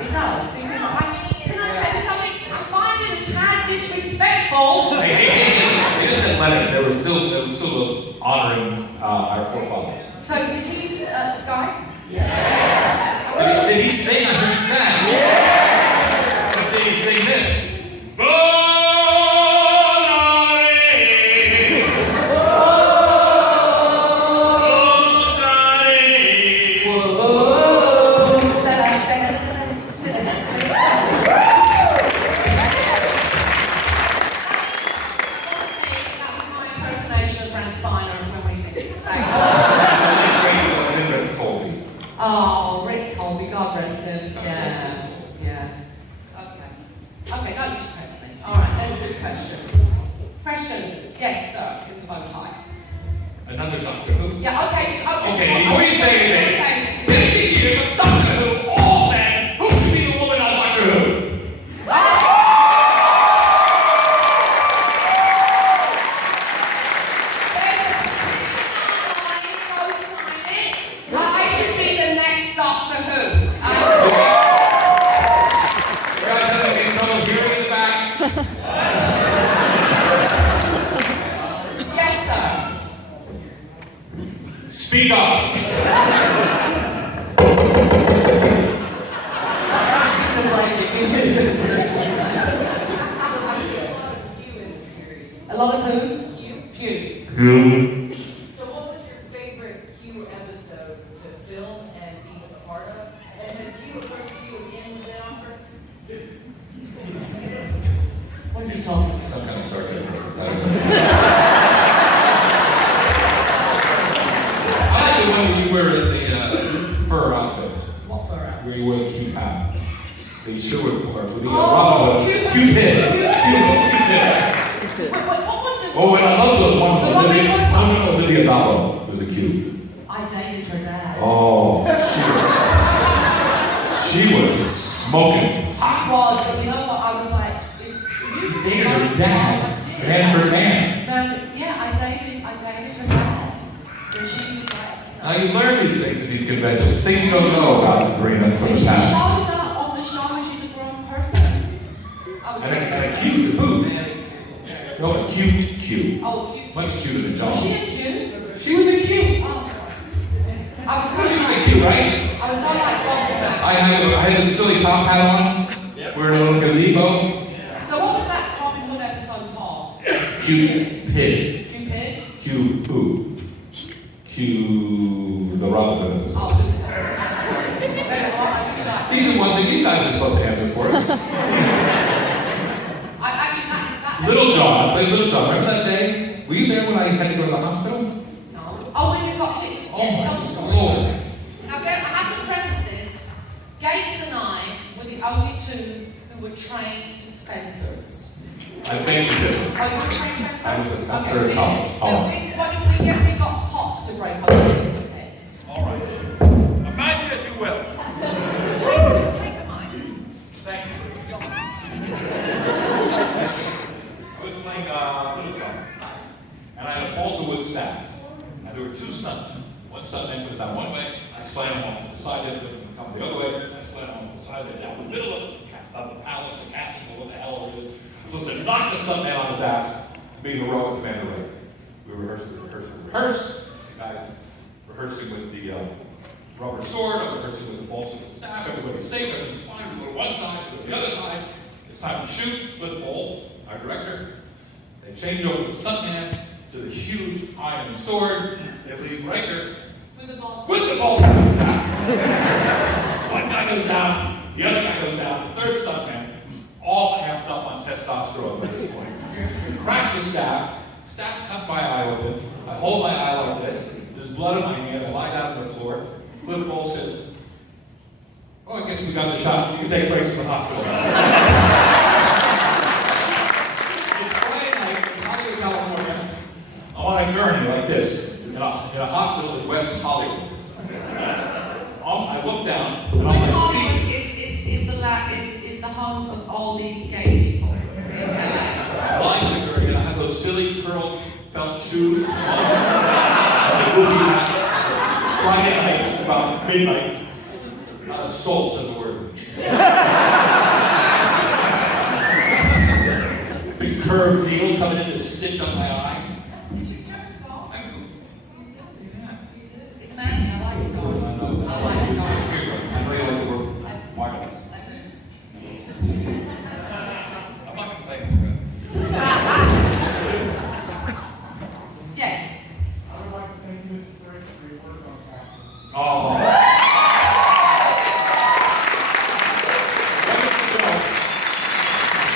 It does, because can I tell you something? I find it a tad disrespectful respectful. They just didn't let it. They were still honoring our forefathers. So did he Skype? Yeah. Did he sing? I heard he sang. Yeah. But did he sing this? Oh, Rick Colby, God rest him. Yeah. Okay, don't distress me. All right, let's do questions. Questions? Yes, sir, in the bow tie. Another Doctor Who? Yeah, okay. Okay, before you say anything, 50 years of Doctor Who, all men, who should be the woman on Doctor Who? Doctor Who. You guys having any trouble hearing in the back? Yes, sir. Speak up. A lot of who? Few. So what was your favorite Q episode to film and be a part of? And has Q approached you again with that offer? What is he talking about? Some kind of Star Trek reference. I like the one where you wear the fur outfit. What fur outfit? Where you wear the cute hat. The Sherwood fur. With the Cupid. What was the... Oh, and I love the one The with one Olivia. we won? No, Olivia Dallo was a cute. I dated her dad. Oh, she was smoking hot. She was, but you know what? I was like, You dated her dad, man for man. Yeah, I dated her dad. And she was like, Now you learn these things at these conventions. Things you don't know about Marina from And the she past. shows up on the show and she's a grown person. I was And a cute to boot. No, a cute Q. Oh, cute. Much cuter than John. Was she a cute? She was a cute. Oh. I was so She was a like, cute, right? I was so like gobsmacked. I had a silly top hat on. We're in a little gazebo. So what was that Robin Hood episode called? Cupid. Cupid? Q-Who. Q the Robin Hood episode. Oh, Cupid. These are ones that you guys are supposed to answer for us. I actually that Little John. I played Little John. Remember that day? Were you there when I had to go to the hospital? No. Oh, when you got hit. Oh my Tell the story. Lord. Now, I have to preface this. Gates and I were the only two who were trained fencers. I beg to differ. Oh, you were trained fencers? I was a fencer in college. We got pots to break over people's heads. All right. Imagine if you will. Take the mic. Thank you. I was playing Little John, and I had a balsa wood staff, and there were two stuntmen. One stuntman comes down one way, I slam him off to the side, the other one comes the other way, I slam him off the side, they're down the middle of the palace, the castle, or what the hell it is. I'm supposed to knock the stuntman on his ass, be heroic Commander Riker. We rehearse. The guys rehearsing with the rubber sword, I'm rehearsing with the balsa wood staff, everybody's safe, everything's fine, we go to one side, we go to the other side. It's time to shoot with Bull, our director. They change over the stuntman to the huge iron sword. They leave Riker With the balls. with the balls on the staff. One guy goes down, the other guy goes down, the third stuntman, all amped up on testosterone by this point. Cracks the staff. Staff cuts my eye open. I hold my eye like this. There's blood in my hand. I lie down on the floor. Cliff Bull says, "Oh, I guess we got the shot. You can take Frakes to the hospital." It's Friday night in Hollywood, California. I'm on a gurney like this in a hospital in West Hollywood. I look down and West I'm Hollywood like, is the home of all the gay people. I lie on the gurney and I have those silly curled felt shoes on. And the goofy hat. Friday night, it's about midnight. Not a soul says a word. Big curved knee stitch up my eye. Did you get a scar? I do. Yeah. It's amazing. I like scars. I like scars. I know you like the word wireless. I do. I'm not complaining. Yes. I would like to thank you, Mr. Frakes, for your work on casting. Oh.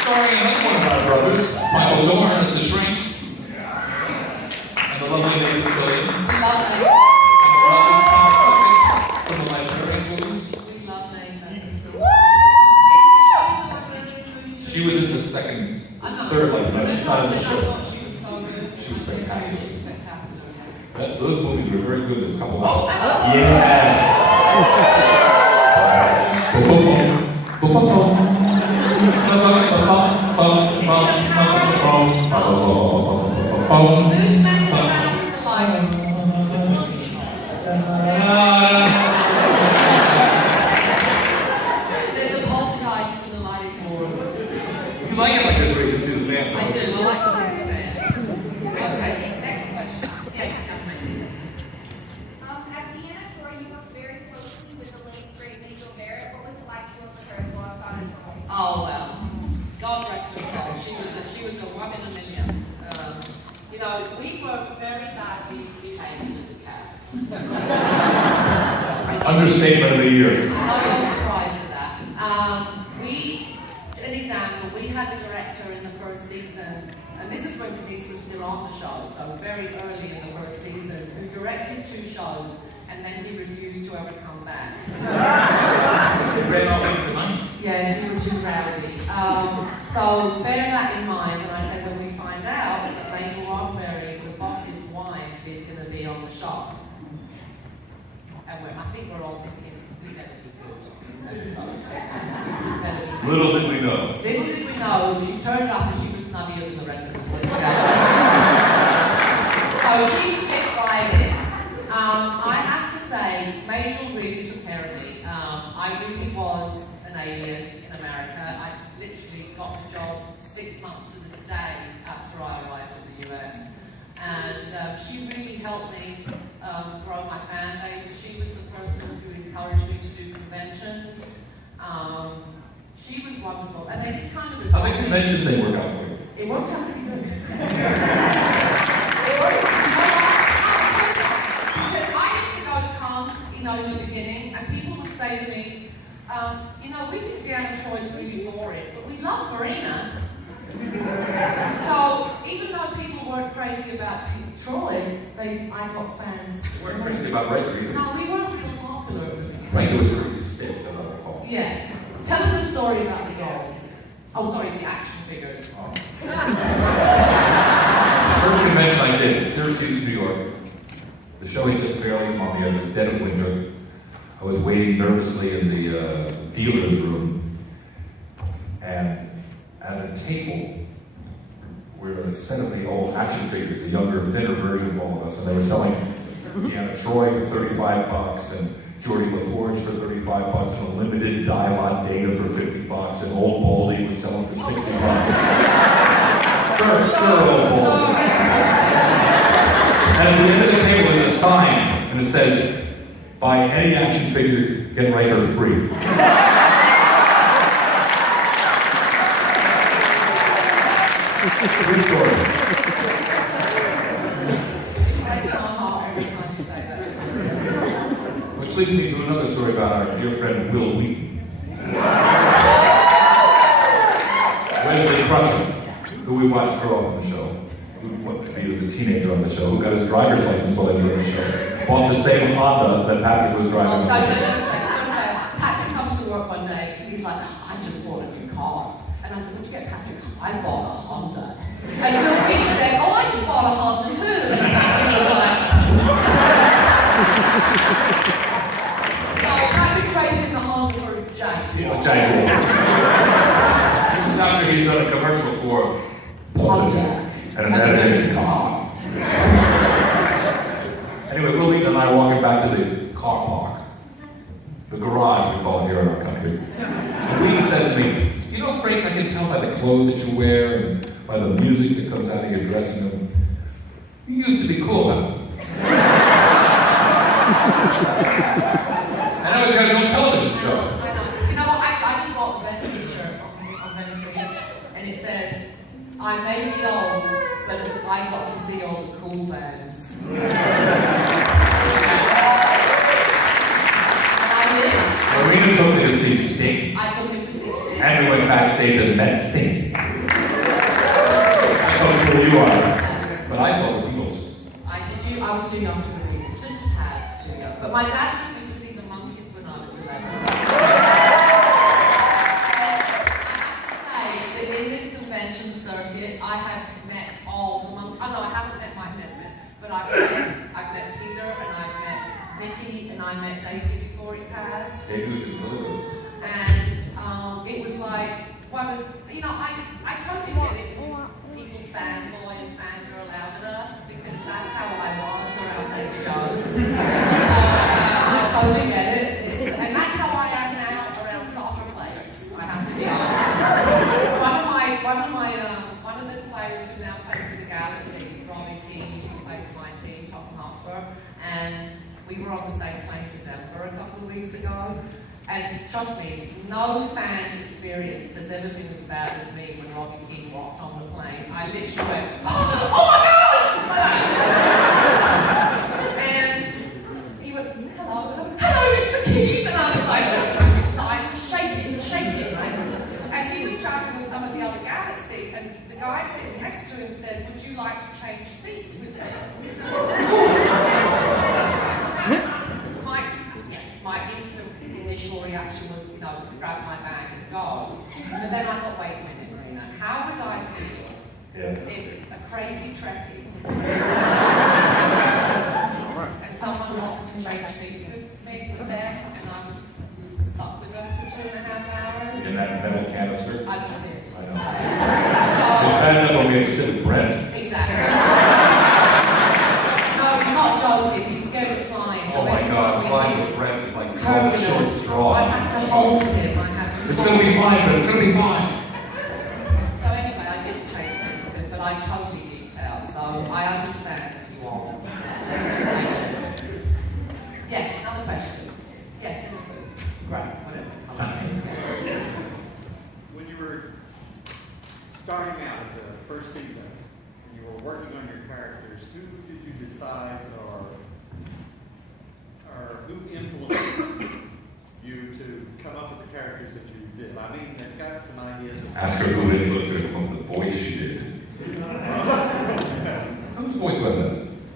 Starring another one of our brothers, Michael Dorn as the shrink. And the lovely David Killian. We love And Nathan. the lovely Scott from the librarian movies. We love Nathan. She was in the second, I know. third, like, no, she's not in the I show. thought she was so good. She was spectacular. She's spectacular. Those movies were very good. A couple Oh, of I love Yes. Who's messing around with the lights? There's a poltergeist in the lighting board. You like it like this where you can see the fans. I do. I like to see the fans. Okay, next question. Yes, young lady. As Deanna Troi, you worked very closely with the late great Major Barrett. What was it like to work with her as alongside her? Oh well, God rest her soul. She was a one in a million. You know, we were very badly behaved as a cast. Understatement of the year. I know you're surprised with that. An example, we had a director in the first season, and this is when Denise was still on the show, so very early in the first season, who directed 2 shows, and then he refused to ever come back. Ran off into the night. Yeah, we were too rowdy. So bear that in mind when I say when we find out that Major Roddenberry, the boss's wife, is going to be on the show. And I think we're all thinking, we better be good on this episode. This better be good. Little did we know. Little did we know, she turned up and she was nuttier than the rest of us put together. So she fits right in. I have to say, Major really took care of me. I really was an alien in America. I literally got the job 6 months to the day after I arrived in the US. And she really helped me grow my fan base. She was the person who encouraged me to do conventions. She was wonderful. And they did kind of How adopt the me. convention thing work out for you? It worked out pretty good. It worked because I used to go to cons, you know, in the beginning, and people would say to me, you know, we think Deanna Troi's really boring, but we love Marina. So even though people weren't crazy about Troi, I got fans. You weren't crazy about Riker either. No, we weren't real popular at the beginning. Riker was pretty stiff, if I recall. Yeah. Tell them the story about the dolls. Oh, sorry, the action figures. Oh. First convention I did in Syracuse, New York. The show had just barely come on the air. It was dead of winter. I was waiting nervously in the dealer's room, and at a table were a set of the old action figures, a younger, thinner version of all of us, and they were selling Deanna Troi for $35, and Geordie LaForge for $35, and a limited dial-on data for $50, and Old Baldy was selling for $60. Sir, Old Baldy. And at the end of the table is a sign, and it says, buy any action figure, get Riker free. True story. That's not hard every time you say that. Which leads me to another story about our dear friend Will Wheaton. Wesley Crusher, who we watched grow up on the show, who went to be as a teenager on the show, who got his driver's license while he was on the show, bought the same Honda that Patrick was driving on the show. Patrick comes to work one day and he's like, I just bought a new car. And I said, what'd you get, Patrick? I bought a Honda. And Will Wheaton said, oh, I just bought a Honda too. And Patrick was like, so Patrick traded in the Honda for a Jaguar. Yeah, Jaguar. This is after he'd done a commercial for Pontiac. an American car. Anyway, Will Wheaton and I are walking back to the car park. The garage, we call it here in our country. And Wheaton says to me, you know, Frakes, I can tell by the clothes that you wear and by the music that comes out of your dressing room to see all the cool bands. Marina took me to see Sting. I took him to see Sting. And we went backstage and met Sting. That's how cool you are. But I saw the Beatles. I was too young to the Beatles, just a tad too young. But my dad took me to see the Monkees when I was 11. And I have to say that in this convention circuit, I have met all the Monkees. Oh no, I haven't met Mike Nesmith, but I've met Peter, and I've met Nicky, and I met David before he passed. David's and Silvers. And it was like, I totally get it. People fanboy and fangirl out at us, because that's how I was around David Jones. So I totally get it. And that's how I am now around soccer players, I have to be honest. One of the players who now plays for the Galaxy, Robbie King, used to play for my team, Tottenham Hotspur, and we were on the same plane to Denver a couple of weeks ago. And trust me, no fan experience has ever been as bad as me when Robbie King walked on the plane. I literally went, oh my God! And he went, hello, Mr. King. And I was like, just beside shaking, right? And he was chatting with some of the other Galaxy, and the guy sitting next to him said, would you like to change seats with me? My instant initial reaction was, grab my bag and go. But then I thought, wait a minute, Marina, how would I feel if a crazy Trekkie and someone wanted to change seats with me with them, and I was stuck with them for 2.5 hours? In that metal canister? I'd be pissed. I know. It's bad enough when we have to sit with Brent. Exactly. No, he's not joking, he's scared of flying. So Oh my God, flying with Brent is like drawing a short straw. I have to hold him, It's going to be fine, but it's going to be fine. So anyway, I didn't change seats with him, but I totally geeked out, so I understand if you want. Yes, another question. Yes, in the booth. Right, whatever. When you were starting out at the first season, and you were working on your characters, who did you decide or who influenced you to come up with the characters that you did? I mean, they've got some ideas. Ask her who influenced her to come up with the voice she did. Whose voice was that?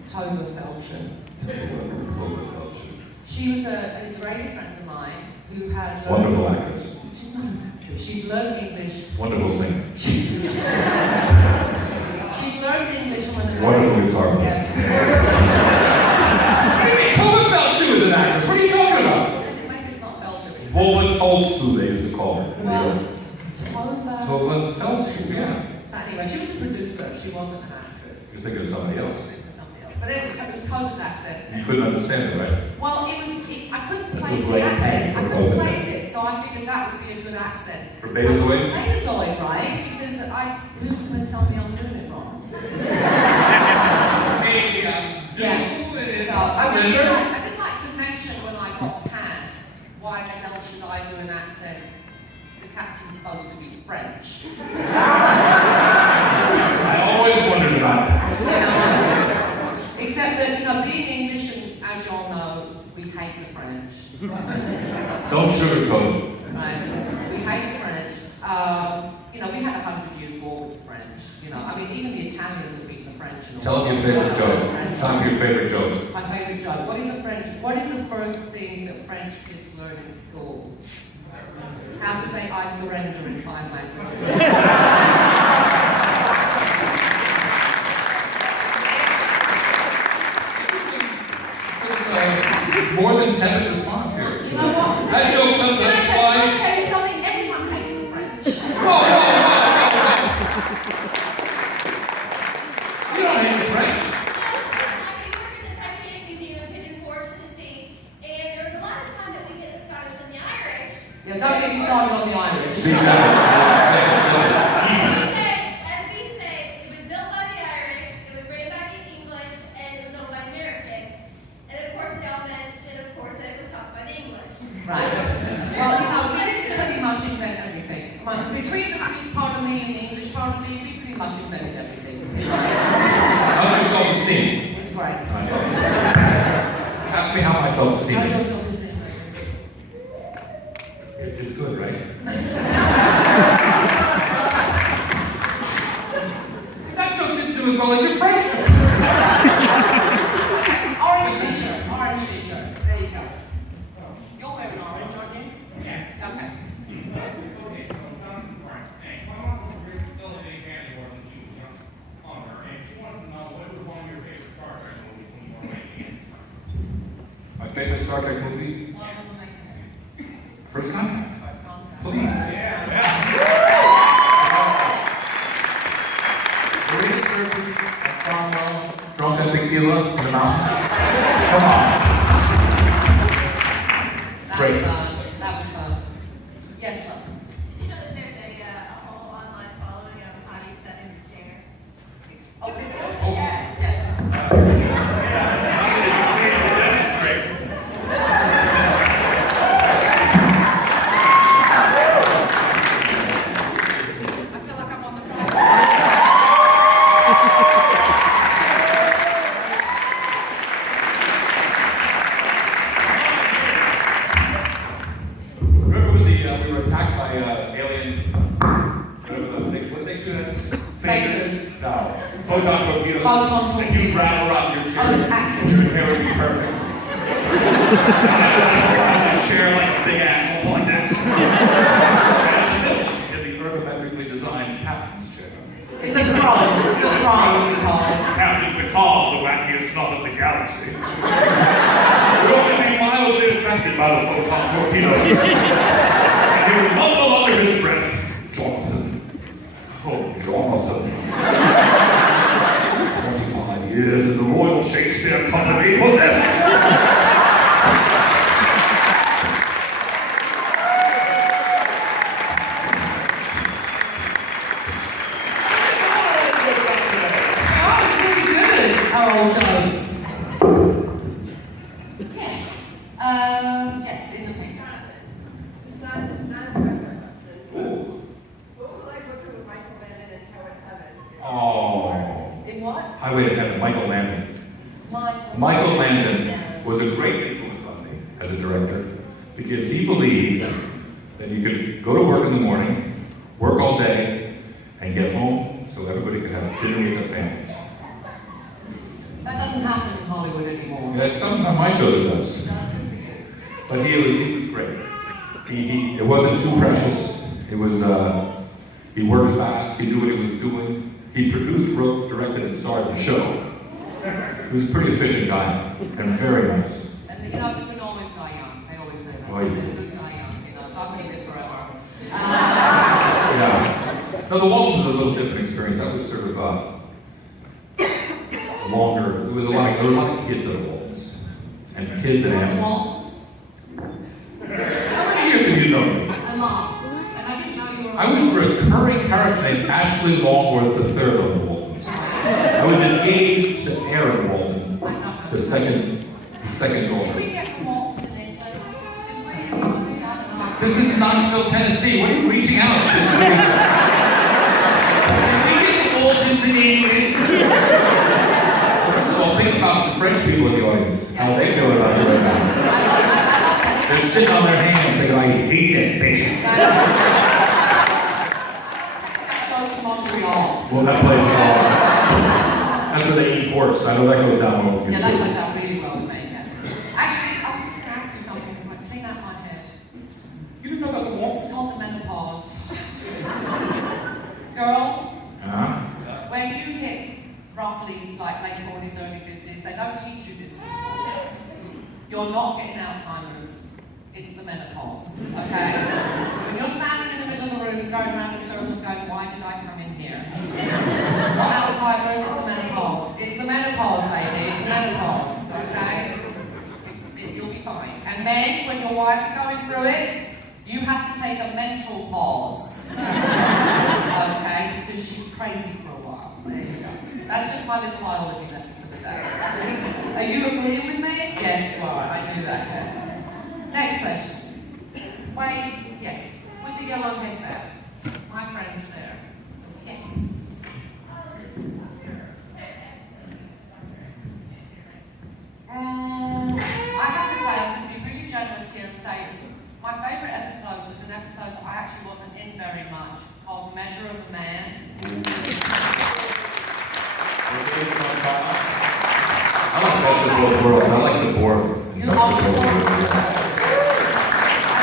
Tova Feldshin. Tova Feldshin. She was an Israeli friend of mine who had learned... Wonderful actress. She's not an actress. She'd learned English. Wonderful singer. She'd learned English when the... Wonderful guitar player. Yeah. Hey, Tova Feldshin was an actress. What are you talking about? Maybe it's not Feldshin. Vova Toldstu, they used to call her. Well, Tova Feldshin, yeah. So anyway, she was a producer. She wasn't an actress. You're thinking of somebody else. But it was Tova's accent. You couldn't understand it, right? Well, I couldn't place was the like accent. I couldn't Tova. place it, so I figured that would be a good accent. For Betazoid? Betazoid, right? Because who's going to tell me I'm doing it wrong? Maybe I'm Yeah. So, I did like to mention when I got cast, why the hell should I do an accent? The captain's supposed to be French. I always wondered about that. Except that, being English, and as you all know, we hate the French. Don't sugarcoat it. Right? We hate the French. We had 100 years war with the French. Even the Italians have beaten the French. Tell them your favorite joke. It's time for your favorite joke. My favorite joke. What is the first thing that French kids learn in school? How to say I surrender in 5 languages. More than 10 response here. You know what? That joke sometimes Can I flies. tell you something? Everyone hates the French. Whoa. You don't hate the French. We worked in the Titanic Museum in Pigeon Forge, Tennessee, and there was a lot of time that we hit the Scottish and the Irish. Yeah, don't get me started on the Irish. As we said, it was built by the Irish, it was written by the English, and it was owned by the American. And of course, they all mentioned, of course, that it was taught by the English. Right. Well, we didn't pretty much invent everything. Between the Greek part of me and the English part of me, we pretty much invented everything. How's Ask me how my self-esteem How's your is. self-esteem? It's good, right? See, that joke didn't do as well as your French joke. Orange t-shirt, orange t-shirt. There you go. You're wearing orange, aren't you? Yeah. Okay. Okay, so my mom was a great Philadelphia fan war when she was young on her, and she wants to know what was one of your favorite Star Trek movies when you were making it. My favorite Star Trek movie? First Contact. Please. Marina Sirtis and Fanboy, drunk on tequila in the mountains. Come on. That Great. was fun. That was fun. Yes, love. You know that there's a whole online following of how you set in your chair? Oh, this one? Oh. Yes. That's great. I feel like I'm on the prize. Remember when we were attacked by alien, whatever the thing, what did they shoot at us? Phasers. No. Photon torpedoes. Photon torpedoes. And you rattle around your chair. Oh, acting. Your hair would be perfect. My chair like a big asshole like this. And in the middle, in the ergometrically designed captain's chair. In the throne, we call it. Captain Picard, the wackiest knot of the galaxy. We'll only be mildly affected by the photon torpedoes. And he would mumble under his breath, Jonathan. Oh, Jonathan. 25 years in the Royal Shakespeare Company for this. Oh, pretty good. Our old jokes. Yes. Yes, in the pink. It's not a question. Ooh. What was it like working with Michael Landon and Howard Heaven? Oh. In what? Highway to Heaven, Michael Landon. Michael Landon was a great influence on me as a director because he believed that you could go to work in the morning, work all day, and get home so everybody could have dinner with their families. That doesn't happen in Hollywood anymore. Yeah, sometimes my shows it does. It does good for you. But he was great. It wasn't too precious. It was, he worked fast, he knew what he was doing. He produced, wrote, directed, and starred the show. He was a pretty efficient guy, and very nice. And you know, the good always die young. They always say that. Oh, yeah. The good die young, you know, so I'm going to live forever. Yeah. No, the Walton was a little different experience. That was sort of longer. There were a lot of kids at the Waltons. And kids and animals. Waltons? How many years have you known me? A lot. And I just know you were. I was a recurring character named Ashley Longworth III on the Waltons. I was engaged to Aaron Walton, the second daughter. Did we get from Waltons in England? Did we? I don't know. This is Knoxville, Tennessee. What are you reaching out? Did we get the Waltons in England? First of all, think about the French people in the audience. How they feel about you right now. They're sitting on their hands thinking, I hate that bitch. Joke from Montreal. Well, that plays That's where they eat horse. I know that goes down well with you Yeah, that too. went down really well with me, yeah. Actually, I was just going to ask you something. I'm going to clean out my head. You didn't know about the Waltons? It's called the menopause. Girls, when you hit roughly like late 40s, early 50s, they don't teach you this in school. You're not getting Alzheimer's. It's the menopause, okay? When you're standing in the middle of the room, going around in circles, going, why did I come in here? It's not Alzheimer's, it's the menopause. It's the menopause, baby. It's the menopause, okay? You'll be fine. And then, when your wife's going through it, you have to take a mental pause. Okay? Because she's crazy for a while. There you go. That's just my little biology lesson for the day. Are you agreeing with me? Yes, you are. I knew that, yeah. Next question. Wait, yes. With the yellow headband. My friend's there. Yes. I episode that I actually wasn't in very much, called Measure of a Man. I like both of those worlds. I like the Borg. You love the Borg. I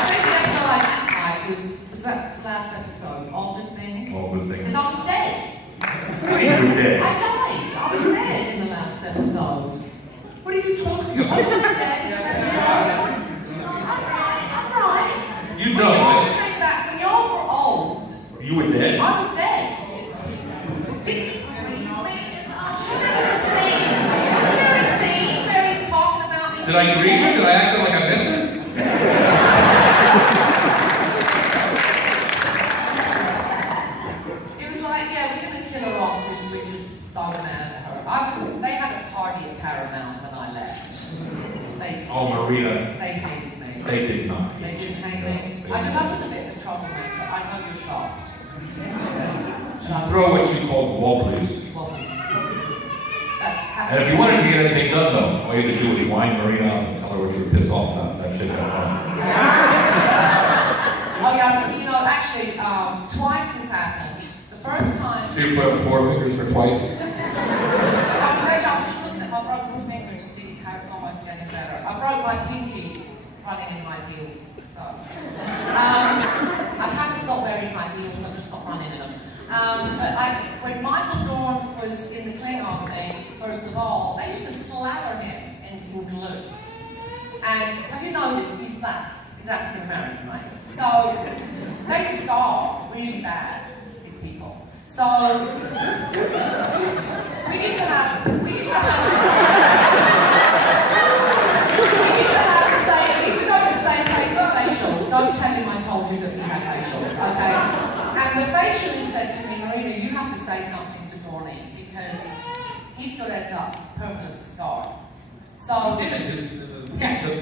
think the episode I didn't like was that last episode, All Good Things? All Good Things. Because I was dead. What are you dead? I died. I was dead in the last episode. What are you talking about? Wasn't I dead in an episode? I'm right. You When know y'all it. came back, when y'all were old, You were dead? I was dead. Didn't you believe me? I'm sure there was a scene. Wasn't there a scene where he's talking about me? Did I being grieve you? dead? Did I act like I missed it? It was like, yeah, we're going to kill her off because we're just so mad at her. They had a party at Paramount when I left. Oh, Marina. They hated me. They did not. They didn't hate me. I was a bit of a troublemaker. I know you're shocked. Throw what she called wobblies. Wobblies. And if you wanted to get anything done, though, all you had to do was wind Marina up and tell her what you were pissed off about. That shit got done. Oh yeah, but you know, actually, twice this happened. The first time... So you put up 4 fingers for twice? I was just looking at my broken finger to see how it's almost getting better. I broke my pinky running in high heels, so... I've had to stop wearing high heels, I've just stopped running in them. But when Michael Dorn was in the Klingon thing, first of all, they used to slather him in glue. And have you noticed, he's black, he's African American, right? So, they scar really bad, these people. So, we used to have the same, we used to go to the same place for facials. Don't tell him I told you that we had facials, okay? And the facialist said to me, Marina, you have to say something to Dorney because he's going to end up permanent scarred. So, The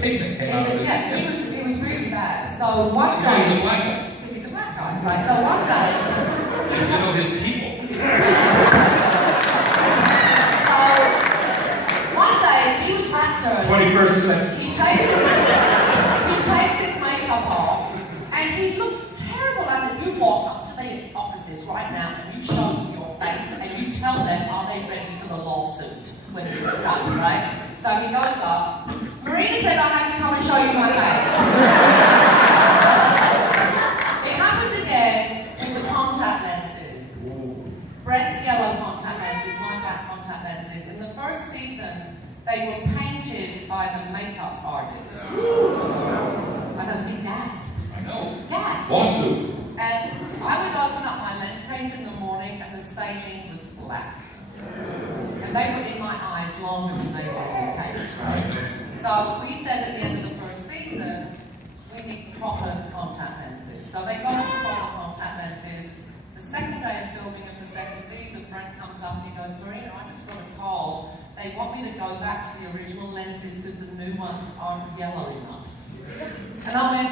pigment came out of his yeah, skin. it was really bad. So one day, He's a black guy. because he's a black guy, right? So one day, You know his people. so one day he was Raptor. 21st century. He takes his makeup off, and he looks terrible as if you walk up to the offices right now and you show them your face and you tell them, are they ready for the lawsuit when this is done, right? So he goes up. Marina said I had to come and show you my face. It happened again with the contact lenses. Brett's yellow contact lenses, my black contact lenses. In the first season, they were painted by the makeup artist. I know, see, gasp. I know. Gasp. Lawsuit. And I would open up my lens case in the morning and the saline was black. And they were in my eyes longer than they were in the case, right? So we said at the end of the first season, we need proper contact lenses. So they got us the proper contact lenses. The second day of filming of the second season, Brent comes up and he goes, Marina, I just got a call. They want me to go back to the original lenses because the new ones aren't yellow enough. And I went,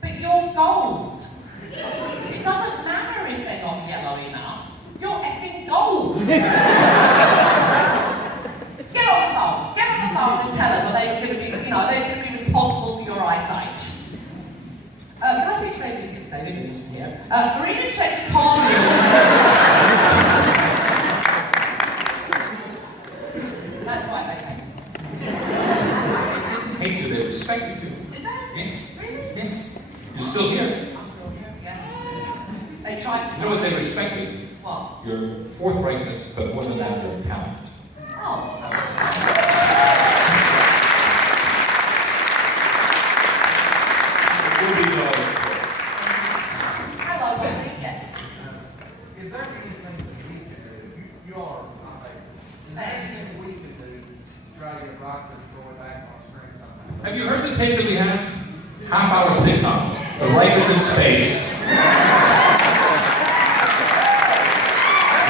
but you're gold. It doesn't matter if they're not yellow enough. You're effing gold. Get on the phone and tell them, or they're going to be, they're going to be responsible for your eyesight. Can I speak to David? It's David Wilson here. Marina tried to call you. That's why they hate you. Hate you, they respected you. Did they? Yes. Really? Yes. You're still here. I'm still here, yes. They tried to... You know what they respected? What? Your forthrightness, but more than that, your talent. Oh. Hello, lovely. Yes. Is there anything that we can do? You all are like, is there anything we can do to try to get Riker and Troi back on screen sometime? Have you heard the pitch that we have? Half-hour sitcom. The life is in space.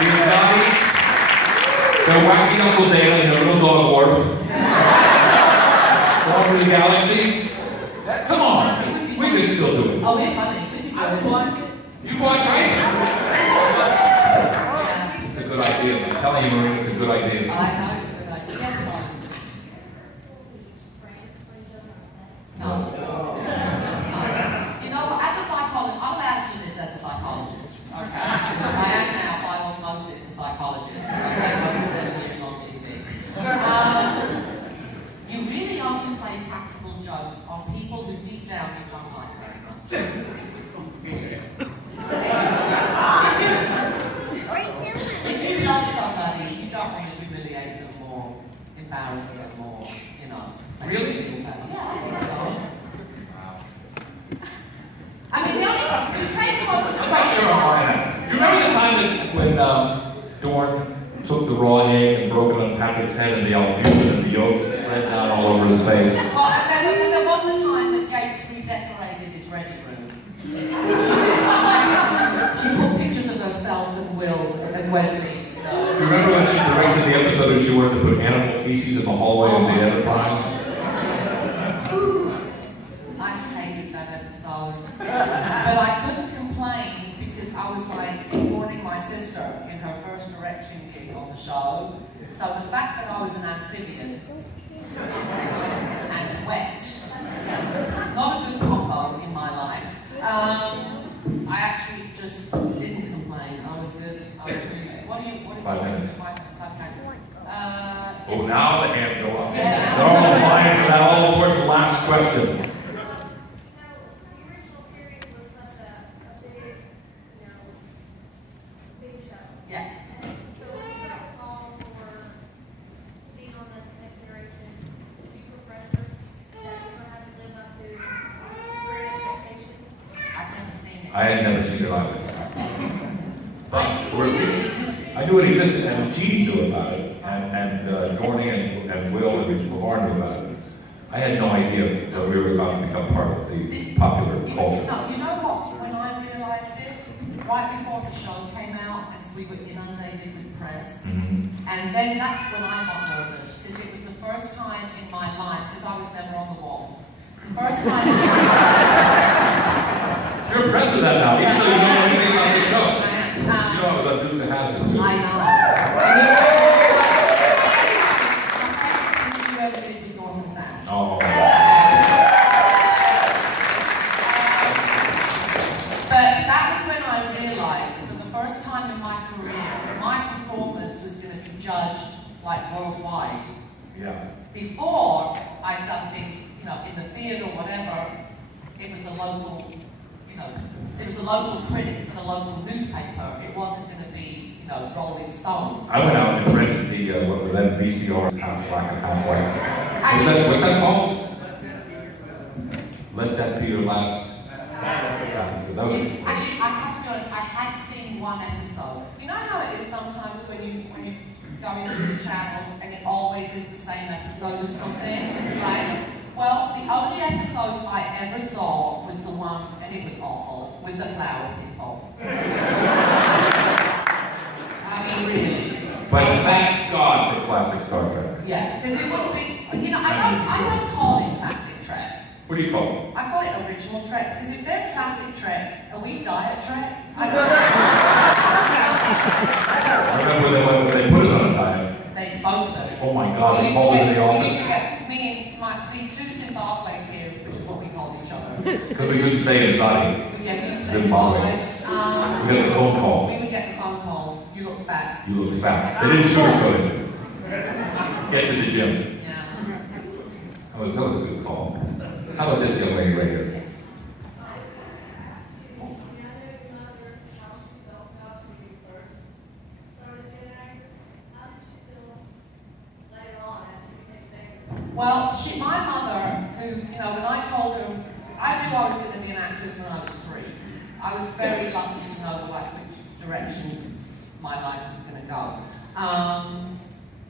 The Uzabis, they're wacky Uncle Dale in their little dog wharf. Going through the galaxy. Come on, we could still do it. Oh, we're funny. We could do I would it. watch it. You watch, right? It's a good idea. I'm telling you, Marina, it's a good idea. I know it's a good idea. Yes, darling. No. No. You know what? As a psychologist, play practical jokes on people who deep down you don't like very much. If you love somebody, you don't want to humiliate them more, embarrass them more, you know. Really? Yeah, I think so. I mean, the only you came close to I'm not sure I'm buying that. Do you remember the time that when Dorn took the raw egg and broke it on Patrick's head and the albumin and the yolk spread down all over his face? Well, and then there was the time that Gates redecorated his ready room. She did. She put pictures of herself and Will and Wesley. You know. Do you remember when she directed the episode and she wanted to put animal feces in the hallway of the Enterprise? I hated that episode. But I couldn't complain because I was like supporting my sister in her first direction gig on the show. So the fact that I was an amphibian and wet, not a good combo in my life. I actually just didn't complain. I was good. I was really good. What do you 5 minutes. 5 minutes, okay. Oh, now the hands go up. Yeah. They're all lying for that all-important last question. The original series was such a big, big show. Yeah. And so when you got the call for being on the next generation, did you feel pressure that you're going to have to live up to great expectations? I've never seen it. I had never seen it either. But I knew it existed, and Gene knew about it, and Dorney and Will and Lavar knew about it. I had no idea that we were about to become part of the popular culture. No, you know what? When I realised it, right before the show came out, and so we were inundated with press, and then that's when I got nervous, because it was the first time in my life, because I was never on the walls, the first time in my life. You're impressed with that now, even though you don't know anything about the show. I am. You know I was on Dukes of Hazzard too. I know. Everything you ever did was North and South. Oh. But that was when I realised that for the first time in my career, my performance was going to be judged like worldwide. Yeah. Before I'd done things, in the theatre or whatever, it was the local, it was the local critic for the local newspaper. It wasn't going to be, Rolling Stone. I went out and rented the, what were then VCRs, half black and half white. What's that called? Let That Be Your Last. That was Actually, I have to be honest, I had seen one episode. You know how it is sometimes when you going through the channels and it always is the same episode of something, right? Well, the only episode I ever saw was the one, and it was awful, with the flower people. I mean, really. But thank God for classic Star Trek. Yeah, because it wouldn't be, I don't call it classic Trek. What do you call it? I call it original Trek, because if they're classic Trek, are we diet Trek? I remember when they put us on a diet. They did both of us. Oh my God, they called us in the office. Me and the two Zimbabwe's here, which is what we called each other. Because we couldn't say Nzadi. Yeah, we used to say Zimbabwe. Zimbabwe. We got the phone call. We would get the phone calls. You look fat. You look fat. They didn't sugarcoat it. Get to the gym. Yeah. That was a good call. How about this young lady right here? Yes. Well, my mother, who, when I told her, I knew I was going to be an actress when I was 3. I was very lucky to know which direction my life was going to go.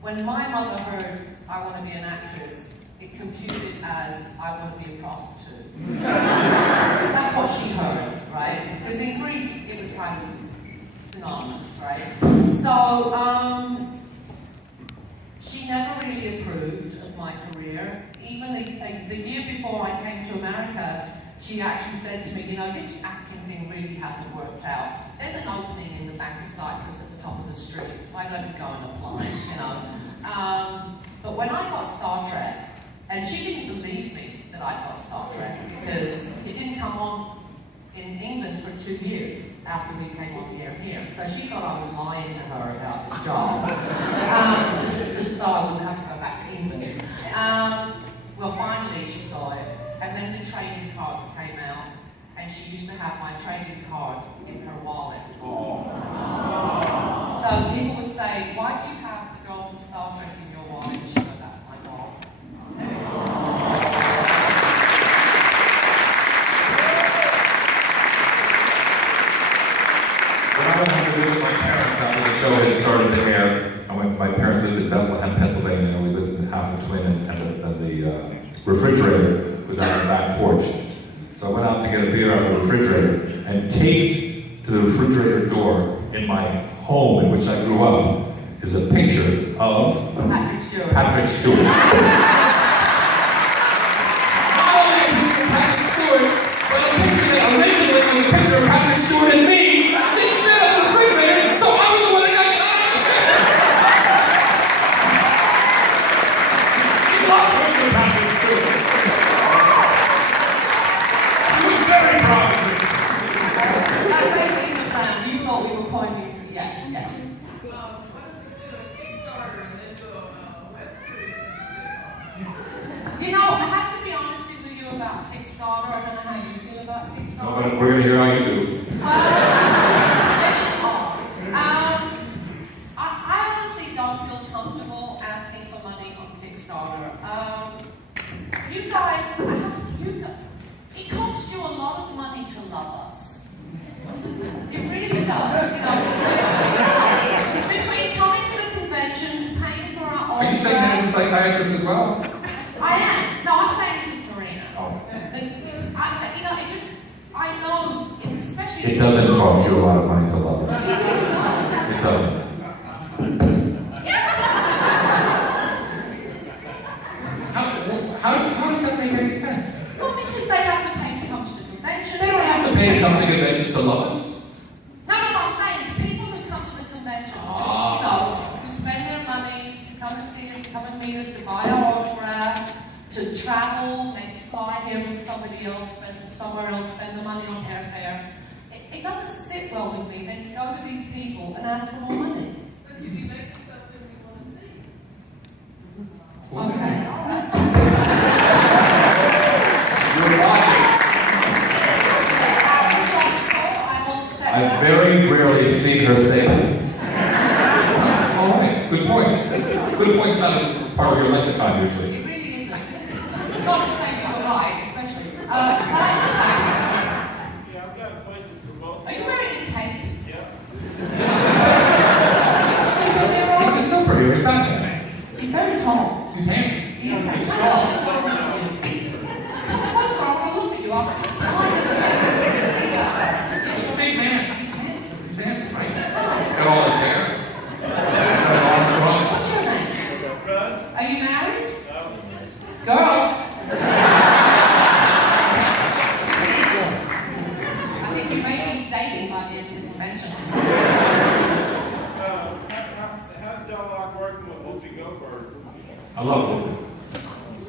When my mother heard I want to be an actress, it computed as I want to be a prostitute. That's what she heard, right? Because in Greece, it was kind of synonymous, right? So, she never really approved of my career. Even the year before I came to America, she actually said to me, this acting thing really hasn't worked out. There's an opening in the Bank of Cyprus at the top of the street. Why don't you go and apply, But when I got Star Trek, and she didn't believe me that I got Star Trek because it didn't come on in England for 2 years after we came on the air here. So she thought I was lying to her about this job, so I wouldn't have to go back to England. Well, finally she saw it, and then the trading cards came out, and she used to have my trading card in her wallet. So people would say, why do you have the girl from Star Trek in your wallet? And she goes, that's my doll. When I went home to visit my parents after the show had started to air, my parents lived in Bethlehem, Pennsylvania, and we lived in half a twin, and the refrigerator was out on the back porch. So I went out to get a beer out of the refrigerator, and taped to the refrigerator door in my home in which I grew up is a picture of Patrick Stewart. Patrick Stewart. Not only a picture of Patrick Stewart, but a picture that originally was a picture of Patrick Stewart and me. I didn't fit up in the refrigerator, so I was the one that got it out. He loved Mr. Patrick Stewart. He was very proud of it. That lady in the crowd, you thought we were pointing, yeah, yes. You know, I have to be honest with you about Kickstarter. I don't know how you feel about Kickstarter. No, but we're going to hear how you do. Yes, you are. I honestly don't feel comfortable asking for money on Kickstarter. You guys, it costs you a lot of money to love us. It really does. You know, it does. Between coming to the conventions, paying for our Are you saying that as a autographs. psychiatrist as well? I am. No, I'm saying this is Marina. Oh. You know, I know, especially... It doesn't cost you a lot of money to love us. It does. It doesn't. How does that make any sense? Well, because they have to pay to come to the convention. They don't have to pay to come to the conventions to love us. No, I'm saying the people who come to the conventions, you know, who spend their money to come and see us, to come and meet us, to buy our autograph, to travel, maybe fly here from somebody else, spend somewhere else, spend the money on airfare. It doesn't sit well with me then to go to these people and ask for more money. But if you make something we want to see. Okay. You're watching. I very rarely have seen her say that. All right, good point. Good point's not a part of your lexicon usually. It really isn't. Not to say you were right, especially. Yeah, I've got a place to promote. Are you wearing a cape? Yeah. Are you a superhero? He's a superhero, he's Batman. He's very tall. He's handsome. He's handsome. I know, that's what I'm looking at you. I'm sorry, I want to look at you. Mine is a big sticker. He's a big man. He's handsome. He's handsome, right? Got all his hair. Got his arms crossed. What's your name? Russ? Are you married? No. Girls. I think you may be dating by the end of the convention. How did y'all like working with Whoopi Goldberg? I love Whoopi.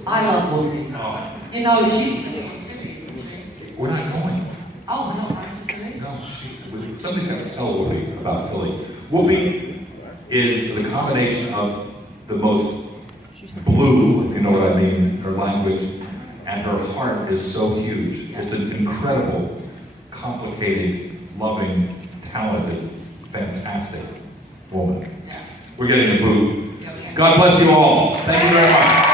I love Whoopi. Oh, You know, she's going to be in Philly, isn't she? we're not going. Oh, we're not going to Philly? No, somebody's got to tell Whoopi about Philly. Whoopi is the combination of the most blue, if you know what I mean, her language, and her heart is so huge. It's an incredible, complicated, loving, talented, fantastic woman. Yeah. We're getting the boot. Yeah, we can. God bless you all. Thank you very much.